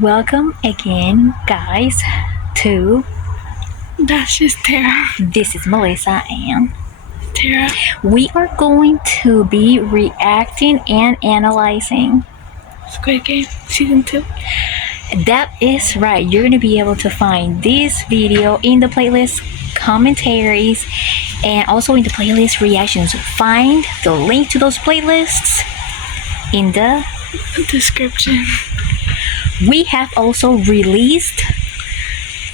Welcome again, guys, to That's just Tara. This is Melissa, and Tara. we are going to be reacting and analyzing Squid Game Season 2. That is right. You're going to be able to find this video in the playlist commentaries and also in the playlist reactions. Find the link to those playlists in the Description. We have also released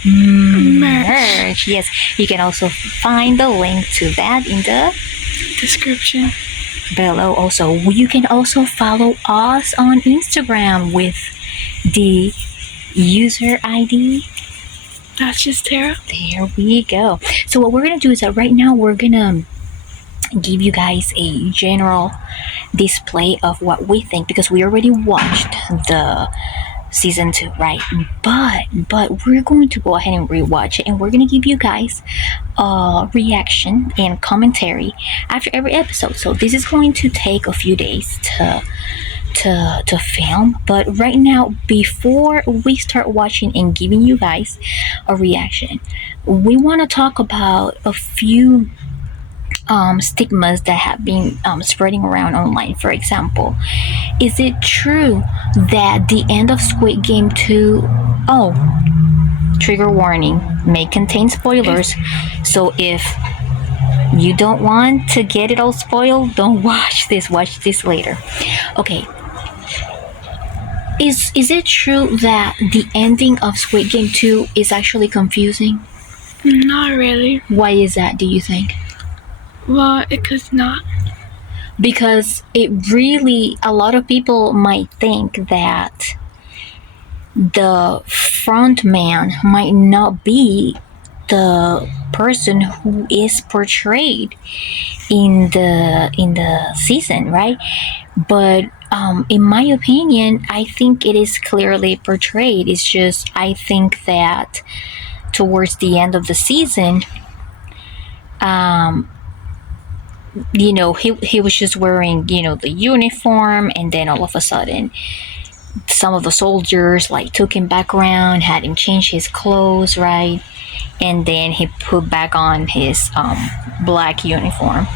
merch. Yes, you can also find the link to that in the Description below. Also, you can also follow us on Instagram with the user ID. That's just Tara. There we go. So what we're gonna do is that right now we're gonna give you guys a general display of what we think, because we already watched the season 2, right? But we're going to go ahead and rewatch it, and we're going to give you guys a reaction and commentary after every episode. So this is going to take a few days to film, but right now, before we start watching and giving you guys a reaction, we want to talk about a few stigmas that have been spreading around online. For example, is it true that the end of Squid Game 2, trigger warning, may contain spoilers, so if you don't want to get it all spoiled, don't watch this later. Okay, is it true that the ending of Squid Game 2 is actually confusing? Not really. Why is that, do you think? Well, it could not. Because it really, a lot of people might think that the front man might not be the person who is portrayed in the season, right? But in my opinion, I think it is clearly portrayed. It's just, I think that towards the end of the season, he was just wearing, the uniform, and then all of a sudden some of the soldiers took him back around, had him change his clothes, right? And then he put back on his black uniform.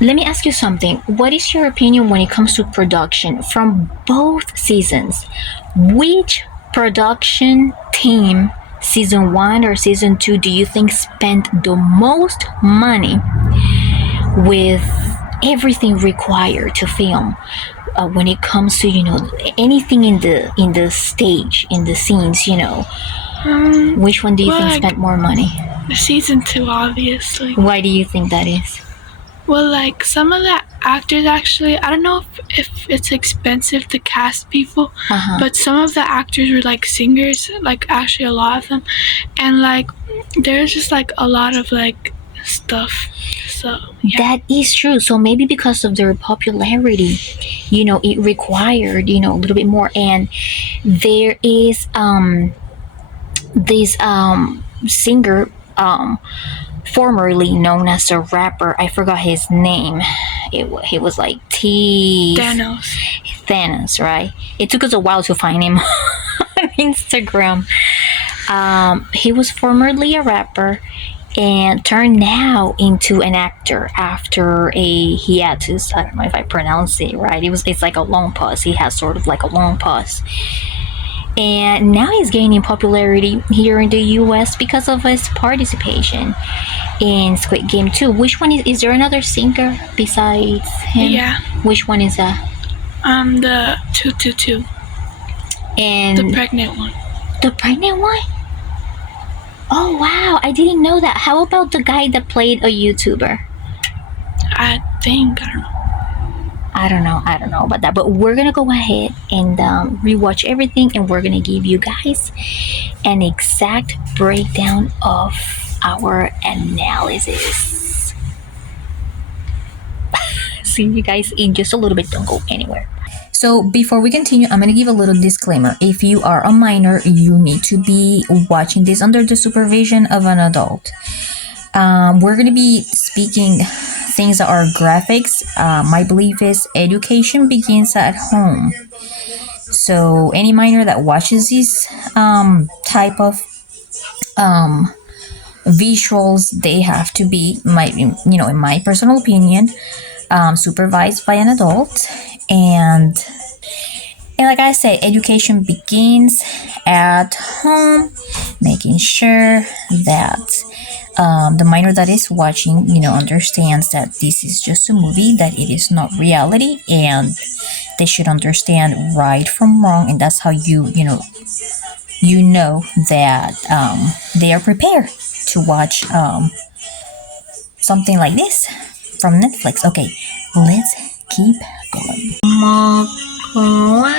Let me ask you something. What is your opinion when it comes to production from both seasons? Which production team, season 1 or season 2, do you think spent the most money with everything required to film, when it comes to anything in the stage, in the scenes, which one do you think spent more money? Season 2, obviously. Why do you think that is? Well, some of the actors, actually, I don't know if it's expensive to cast people, but some of the actors were singers, actually a lot of them, and there's just a lot of stuff. So yeah. That is true. So maybe because of their popularity, it required a little bit more. And there is this singer, formerly known as a rapper. I forgot his name. He was like Thanos, right? It took us a while to find him on Instagram. He was formerly a rapper and turned now into an actor after a hiatus. I don't know if I pronounce it right. It's like a long pause. He has sort of like a long pause. And now he's gaining popularity here in the US because of his participation in Squid Game 2. Which one is there another singer besides him? Yeah. Which one is that? The 222. And the pregnant one. The pregnant one? Oh wow, I didn't know that. How about the guy that played a YouTuber? I don't know. I don't know about that, but we're gonna go ahead and rewatch everything, and we're gonna give you guys an exact breakdown of our analysis. See you guys in just a little bit. Don't go anywhere. So before we continue, I'm going to give a little disclaimer. If you are a minor, you need to be watching this under the supervision of an adult. We're going to be speaking things that are graphics. My belief is education begins at home. So any minor that watches these type of visuals, they have to be, in my personal opinion, supervised by an adult. And like I said, education begins at home, making sure that the minor that is watching, understands that this is just a movie, that it is not reality, and they should understand right from wrong, and that's how you know that they are prepared to watch something like this from Netflix. Okay, let's keep going. Oh.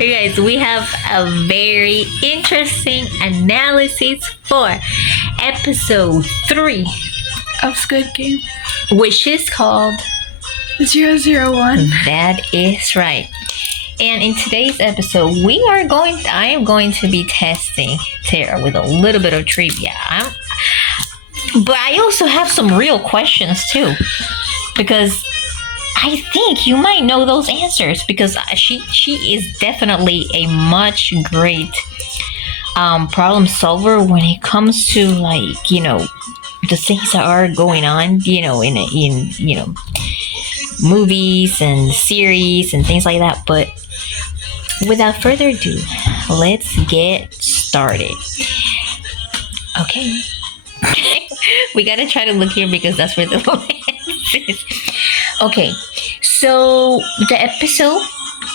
You guys, we have a very interesting analysis for episode 3 of Squid Game, which is called 001. That is right. And in today's episode, I am going to be testing Tara with a little bit of trivia. But I also have some real questions too, because I think you might know those answers, because she is definitely a much great problem solver when it comes to, like, the things that are going on, in movies and series and things like that. But without further ado, let's get started. Okay. We gotta try to look here because that's where the lens is. Okay, so the episode,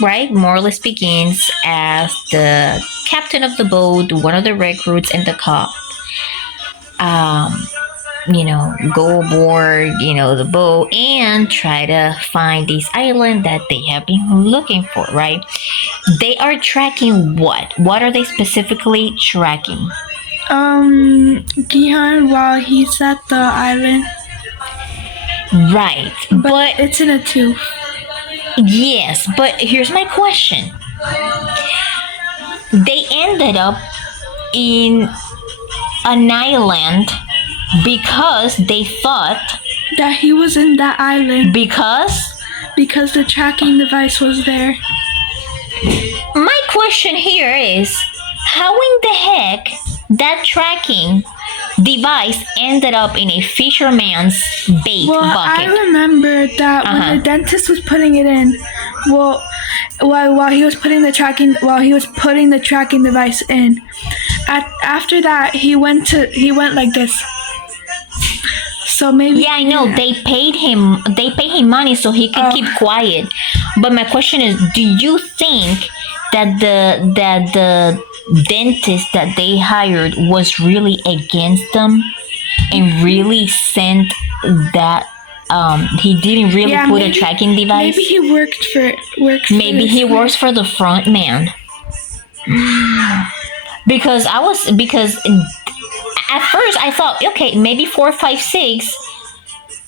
right, more or less begins as the captain of the boat, one of the recruits, and the cop, go aboard, the boat and try to find this island that they have been looking for, right? They are tracking what? What are they specifically tracking? Gihan, while he's at the island. Right, but it's in a tube. Yes, but here's my question. They ended up in an island because they thought that he was in that island. Because the tracking device was there. My question here is, how in the heck that tracking device ended up in a fisherman's bait bucket? I remember that when the dentist was putting it in, while he was putting the tracking device in, after that he went like this. So maybe. Yeah, I know. They paid him money so he could keep quiet. But my question is, do you think that the dentist that they hired was really against them and really sent that he didn't really put a tracking device? Maybe he maybe he works for the front man. Because at first I thought, okay, maybe 456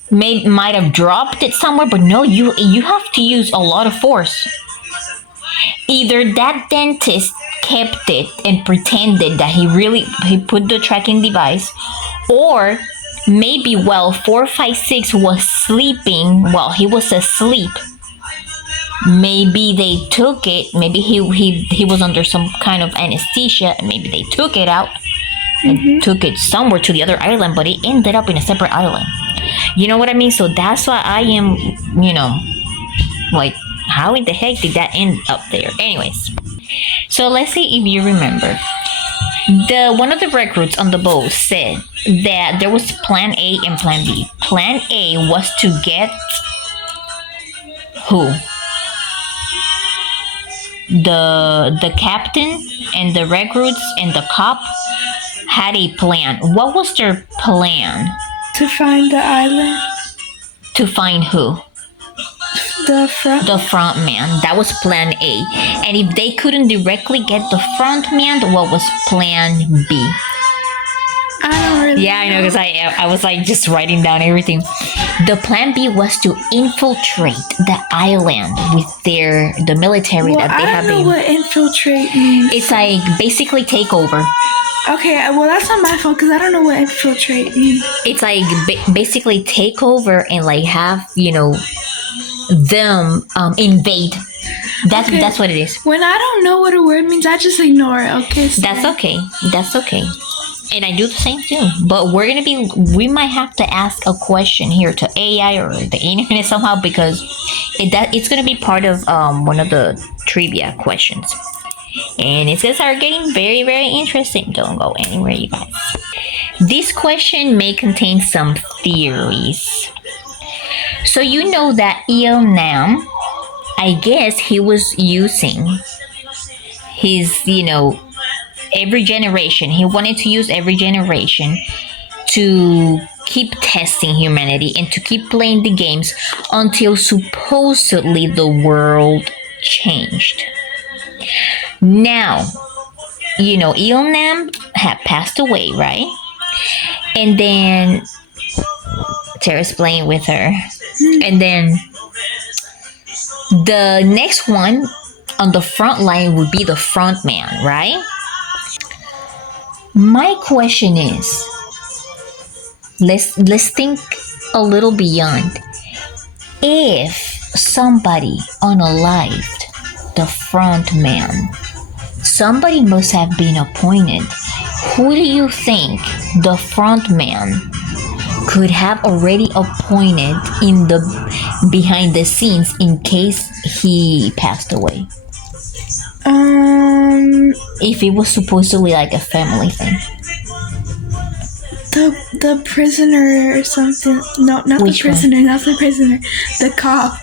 might have dropped it somewhere, but no, you have to use a lot of force. Either that dentist kept it and pretended that he put the tracking device, or maybe while 456 was sleeping, while he was asleep, maybe they took it. Maybe he was under some kind of anesthesia, and maybe they took it out and took it somewhere to the other island, but it ended up in a separate island. You know what I mean? So that's why I am, like, how in the heck did that end up there? Anyways, so let's see if you remember. One of the recruits on the boat said that there was plan A and plan B. Plan A was to get who? The captain and the recruits and the cop had a plan. What was their plan? To find the island. To find who? The front man. That was plan A. And if they couldn't directly get the front man, what was plan B? I don't really know. I know, because I was like just writing down everything. The plan B was to infiltrate the island with the military Well, that they I have. don't know what infiltrate means. It's like basically take over. Okay, well that's not my fault because I don't know what infiltrate means. It's like basically take over and like have them invade. That's what it is. When I don't know what a word means, I just ignore it. Okay. So. That's okay. That's okay. And I do the same too. But we might have to ask a question here to AI or the internet somehow because it's gonna be part of one of the trivia questions. And it's gonna start getting very, very interesting. Don't go anywhere, you guys. This question may contain some theories. So you know that Il Nam, I guess he was using his, every generation. He wanted to use every generation to keep testing humanity and to keep playing the games until supposedly the world changed. Now, Il Nam had passed away, right? And then Tara's playing with her. And then the next one on the front line would be the front man, right? My question is, let's think a little beyond. If somebody unalived the front man, somebody must have been appointed. Who do you think the front man could have already appointed in the behind the scenes in case he passed away? If it was supposedly like a family thing. The prisoner or something. No, not Which the prisoner. One? Not the prisoner. The cop.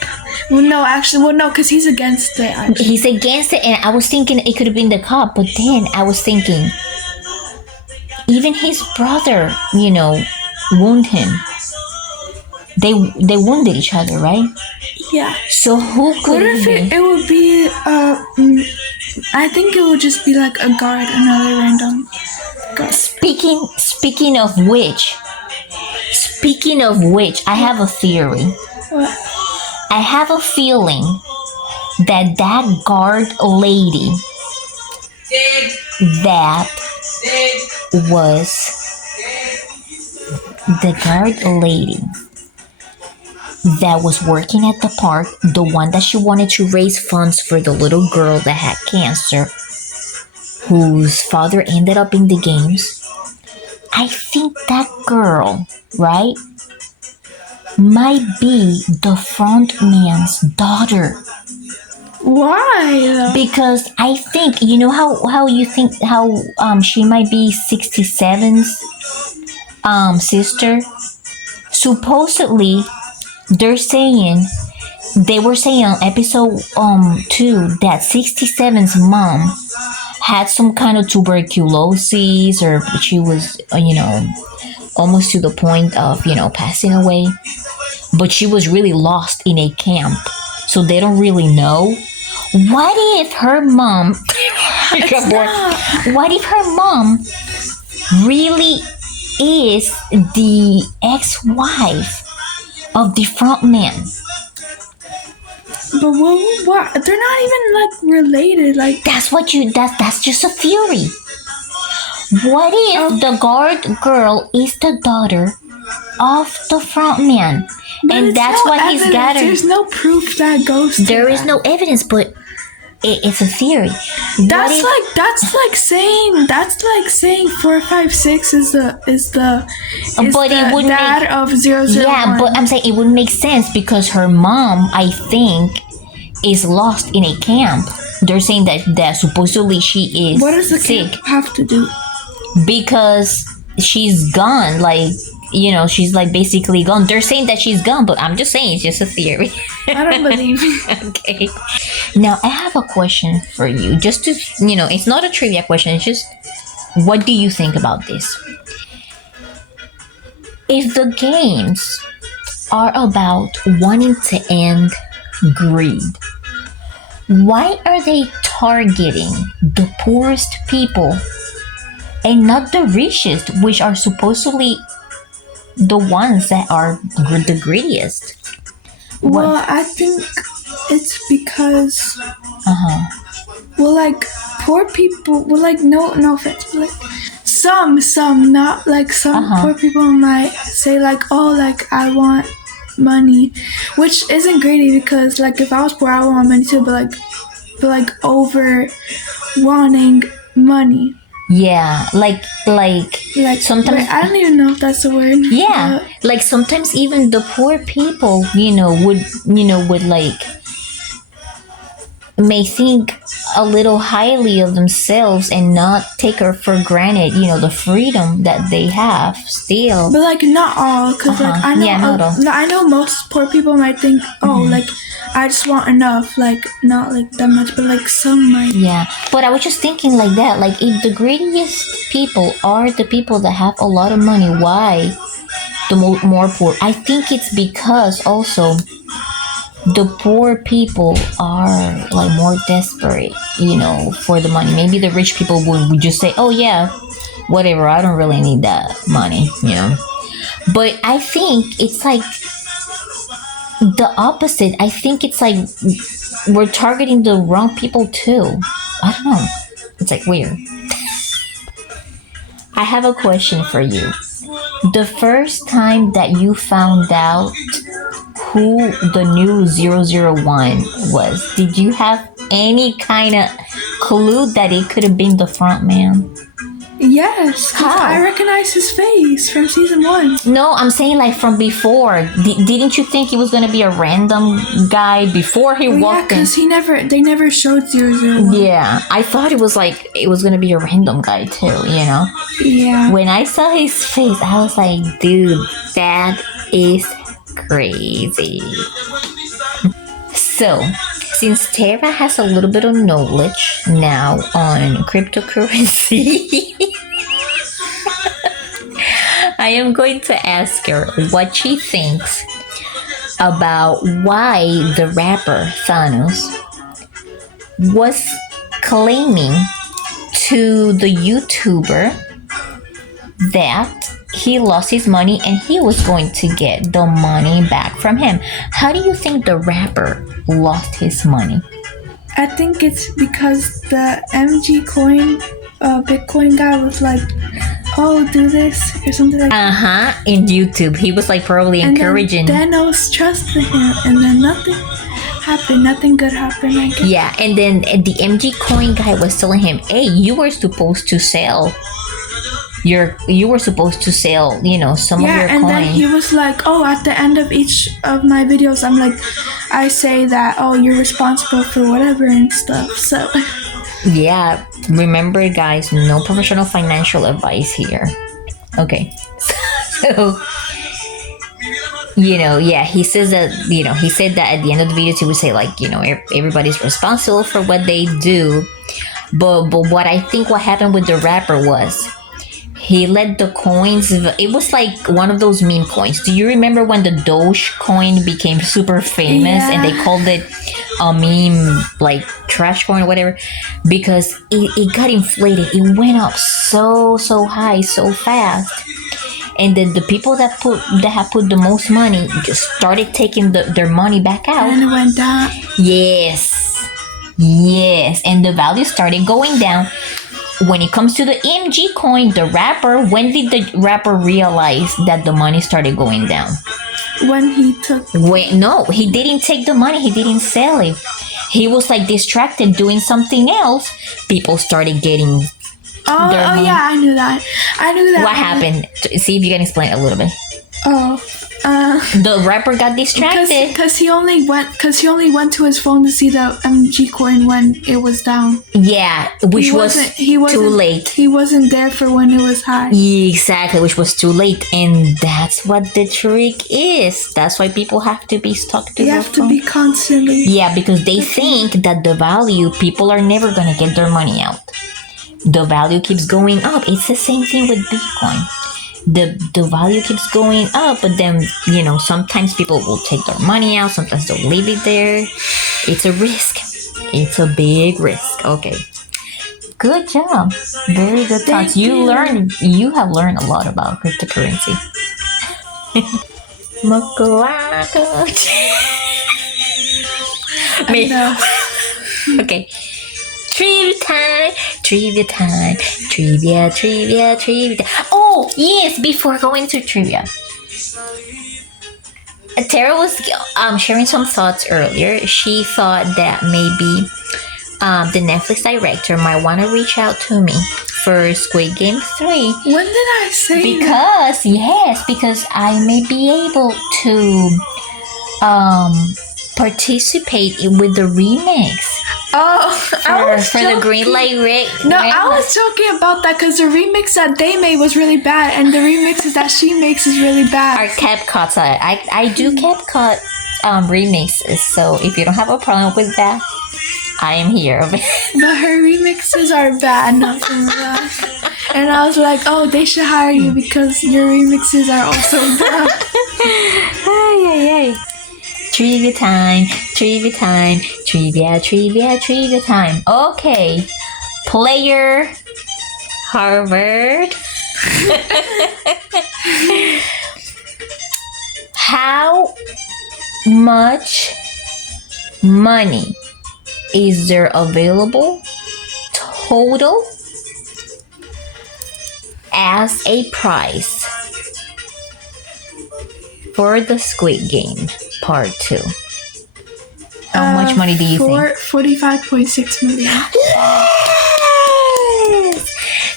Well, no, because he's against it. Actually. He's against it, and I was thinking it could have been the cop, but then I was thinking, even his brother, wound him. They wounded each other, right? Yeah. So who could what if it would be? I think it would just be like a guard, another random guard. Speaking of which, I have a theory. What? I have a feeling that guard lady that was the guard lady that was working at the park, the one that she wanted to raise funds for the little girl that had cancer, whose father ended up in the games. I think that girl, right, might be the front man's daughter. Why? Because I think, how you think how she might be 67's sister. Supposedly they were saying on episode 2 that 67's mom had some kind of tuberculosis, or she was almost to the point of passing away, but she was really lost in a camp, so they don't really know. What if her mom really is the ex-wife of the front man? But what? They're not even like related. Like that's just a theory. What if the guard girl is the daughter of the front man, and that's why he's got her? There's no proof that goes. There is no evidence, but it's a theory. That's like saying 456 is the dad of 001. Yeah, but I'm saying it would make sense because her mom, I think, is lost in a camp. They're saying that supposedly she is. What does the sick. Camp have to do? Because she's gone, she's like basically gone. They're saying that she's gone, but I'm just saying it's just a theory. I don't believe you. Okay. Now I have a question for you. Just to, it's not a trivia question. It's just, what do you think about this? If the games are about wanting to end greed, why are they targeting the poorest people and not the richest, which are supposedly the ones that are the greediest. Well, I think it's because well, like poor people. Well, like no offense, but like some not like some poor people might say like, oh, like I want money, which isn't greedy because like if I was poor, I would want money too, but like over wanting money. Yeah, like sometimes. Wait, I don't even know if that's the word. Yeah, like sometimes even the poor people, would like may think a little highly of themselves and not take her for granted, the freedom that they have still. But like not all, because like I know, not all. I know most poor people might think, oh, like I just want enough, like not like that much, but like some might. Yeah, but I was just thinking like that, like if the greediest people are the people that have a lot of money, why the more poor? I think it's because also the poor people are like more desperate, for the money. Maybe the rich people would just say, oh yeah, whatever, I don't really need that money, But I think it's like the opposite. I think it's like we're targeting the wrong people too. I don't know. It's like weird. I have a question for you. The first time that you found out who the new 001 was, did you have any kind of clue that it could have been the front man? Yes, How? I recognize his face from season 1. No, I'm saying like from before. Didn't you think it was gonna be a random guy before he walked in? Yeah, because they never showed 001. Yeah, I thought it was gonna be a random guy too. Yeah. When I saw his face, I was like, dude, that is crazy. So, since Tara has a little bit of knowledge now on cryptocurrency, I am going to ask her what she thinks about why the rapper Thanos was claiming to the YouTuber that he lost his money and he was going to get the money back from him. How do you think the rapper lost his money? I think it's because the MG coin, Bitcoin guy was like, oh, do this or something like that. In YouTube. He was like probably encouraging. And then Thanos trusted him and then nothing happened. Nothing good happened, I guess. Yeah, and then the MG coin guy was telling him, hey, you were supposed to sell some of your coins. Yeah, and then he was like, oh, at the end of each of my videos, I say that, oh, you're responsible for whatever and stuff, so. Yeah, remember guys, no professional financial advice here. Okay. So, he says that, he said that at the end of the video, he would say like, everybody's responsible for what they do. But what I think what happened with the rapper was, he let the coins, it was like one of those meme coins. Do you remember when the Doge coin became super famous and they called it a meme, like trash coin or whatever? Because it got inflated. It went up so high, so fast. And then the people that had put the most money just started taking their money back out. And it went down. Yes. And the value started going down. When it comes to the MG coin, the rapper, when did the rapper realize that the money started going down? When he took... No, he didn't take the money. He didn't sell it. He was like distracted doing something else. People started getting their money. Yeah, I knew that. What happened? See if you can explain it a little bit. The rapper got distracted because he only went to his phone to see the MG coin when it was down. Yeah, which was too late. He wasn't there for when it was high. Exactly, which was too late, and that's what the trick is. That's why people have to be stuck to their phone. You have to be constantly. Yeah, because they think that the value, people are never gonna get their money out. The value keeps going up. It's the same thing with Bitcoin. The value keeps going up, but then, sometimes people will take their money out, sometimes they'll leave it there. It's a risk. It's a big risk. Okay. Good job. Very good thoughts. You have learned a lot about cryptocurrency. Macaraka. Me. No. Okay. Trivia time, trivia time, trivia, trivia, trivia. Oh, yes, before going to trivia. Tara was sharing some thoughts earlier. She thought that maybe the Netflix director might want to reach out to me for Squid Game 3. When did I say because, that? Yes, because I may be able to participate with the remix. For the green light red. No, I was joking about that because the remix that they made was really bad, and the remixes that she makes is really bad. Our CapCut, I do CapCut remixes, so if you don't have a problem with that, I am here. But her remixes are bad, not gonna lie. And I was like, oh, they should hire you because your remixes are also bad. Ay. Trivia time, trivia time, trivia, trivia, trivia time. Okay. Player Harvard. How much money is there available total as a prize for the Squid Game Part 2? How much money do you think? 45.6 million. Yes!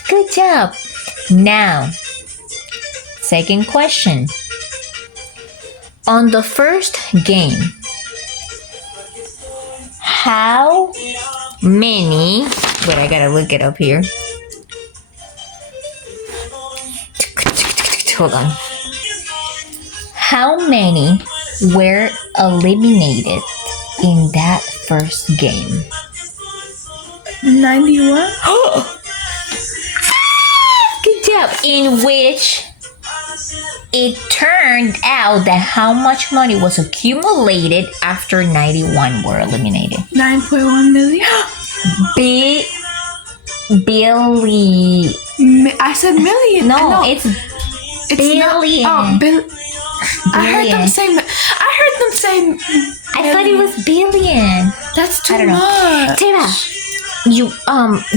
Good job. Now, second question. On the first game, how many... Wait, I gotta look it up here. Hold on. How many were eliminated in that first game? 91. Good job. In which it turned out that how much money was accumulated after 91 were eliminated? 9.1 million. Billy. I said million. No, it's billion. I heard them say. I thought it was billion. That's too I don't know. much. Tara, you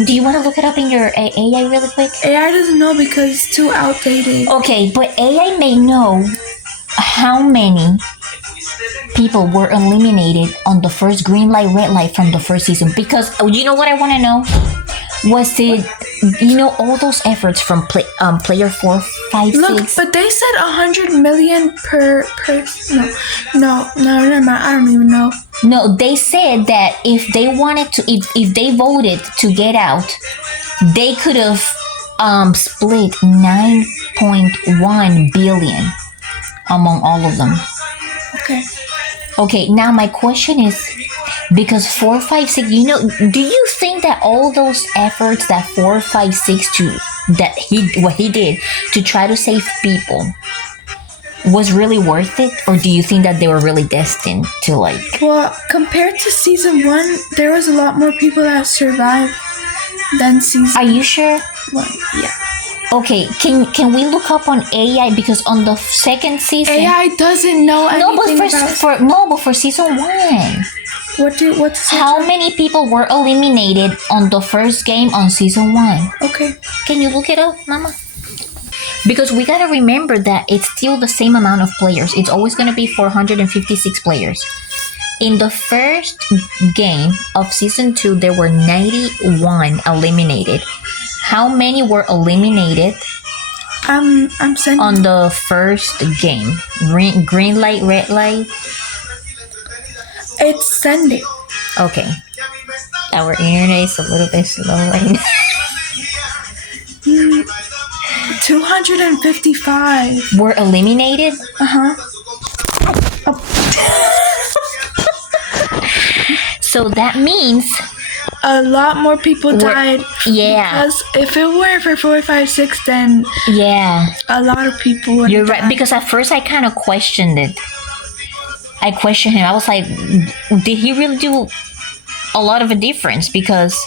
do you want to look it up in your AI really quick? AI doesn't know because it's too outdated. Okay, but AI may know how many people were eliminated on the first green light, red light from the first season. Because you know what I want to know? Was it, all those efforts from player 4, 5, Look, 6? but they said 100 million per. No, never mind. I don't even know. No, they said that if they wanted to, if they voted to get out, they could have split 9.1 billion among all of them. Okay, now my question is, because 4, 5, 6, do you think that all those efforts that 4, 5, 6 what he did to try to save people was really worth it? Or do you think that they were really destined to Well, compared to season 1, there was a lot more people that survived than season. Are you sure? 1, yeah. Okay, can we look up on AI, because on the second season AI doesn't know anything but for season 1. What's how many people were eliminated on the first game on season 1? Okay. Can you look it up, Mama? Because we gotta remember that it's still the same amount of players. It's always gonna be 456 players. In the first game of season 2, there were 91 eliminated. How many were eliminated I'm sending on the first game? Green light, red light? It's sending. Okay. Our internet is a little bit slow right now. 255 were eliminated? So that means a lot more people died. Yeah. Because if it weren't for 456, then a lot of people would. You're right. Because at first I kind of questioned it. I questioned him. I was like, did he really do a lot of a difference? Because,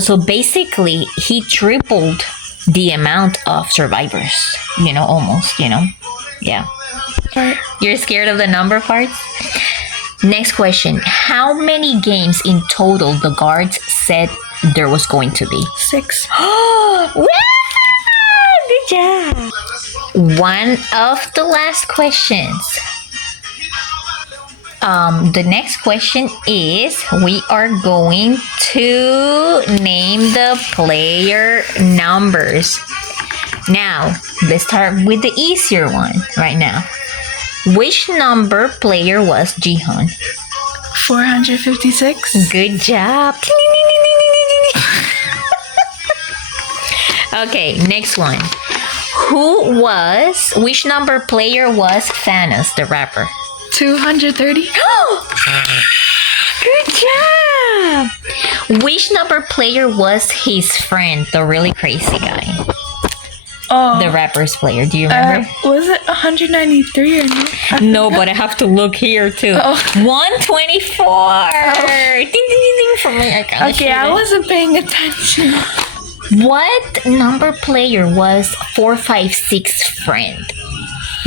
so basically he tripled the amount of survivors, almost. Yeah. Right. You're scared of the number parts? Next question. How many games in total the guards said there was going to be? 6. Wow! Good job. One of the last questions. The next question is we are going to name the player numbers. Now, let's start with the easier one right now. Which number player was Jihan? 456. Good job. Okay, next one. Which number player was Thanos, the rapper? 230. Good job. Which number player was his friend, the really crazy guy? Oh. The rapper's player. Do you remember? Was it 193 or no? No, but I have to look here too. Oh. 124. Oh. Ding, ding, ding, ding for me. Okay, I wasn't paying attention. What number player was 456 friend?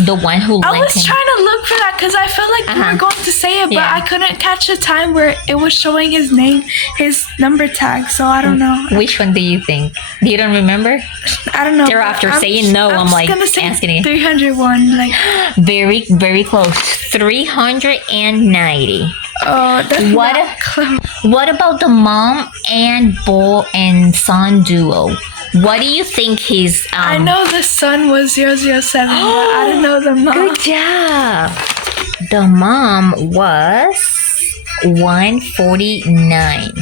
The one who I was trying to look for that because I felt like you were going to say it, but I couldn't catch the time where it was showing his name, his number tag. So I don't know. Which one do you think? You don't remember? I don't know. After saying no, I'm like gonna say asking you. 301. Like very, very close. 390. Oh, that's what about the mom and Bo and son duo? What do you think his I know the son was 007, but I don't know the mom. Good job. The mom was 149.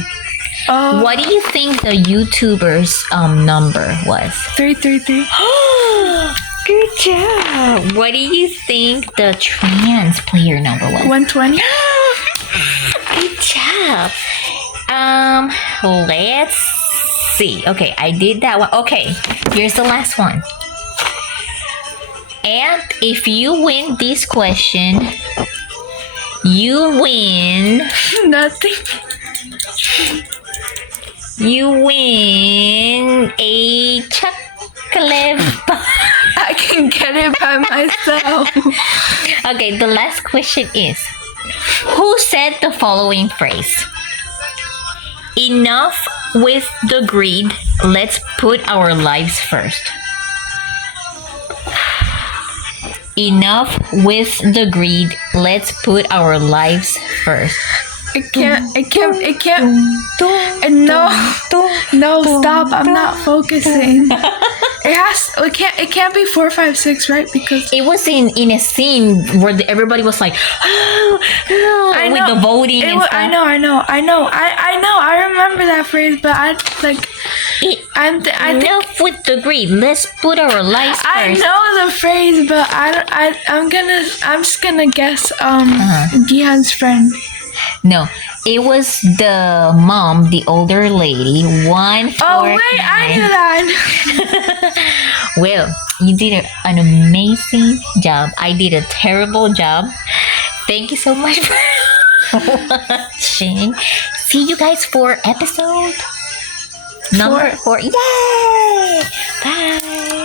Oh. What do you think the YouTuber's number was? 333. Good job. What do you think the trans player number was? 120. Good job. Let's see. Okay, I did that one. Okay, here's the last one. And if you win this question, you win nothing. You win a chocolate bar. I can get it by myself. Okay, the last question is, who said the following phrase? Enough with the greed, let's put our lives first. Enough with the greed, let's put our lives first. It can't, and no, stop, I'm not focusing. It can't be 4, 5, 6, right? Because it was in a scene where everybody was like, with the voting and stuff. I know. I remember that phrase, but enough with the greed. Let's put our lives first. I know the phrase, but I'm just gonna guess Gihan's friend. No, it was the mom, the older lady. 149. Oh wait, I knew that. Well, you did an amazing job. I did a terrible job. Thank you so much for watching. See you guys for episode number 4. Yay! Bye.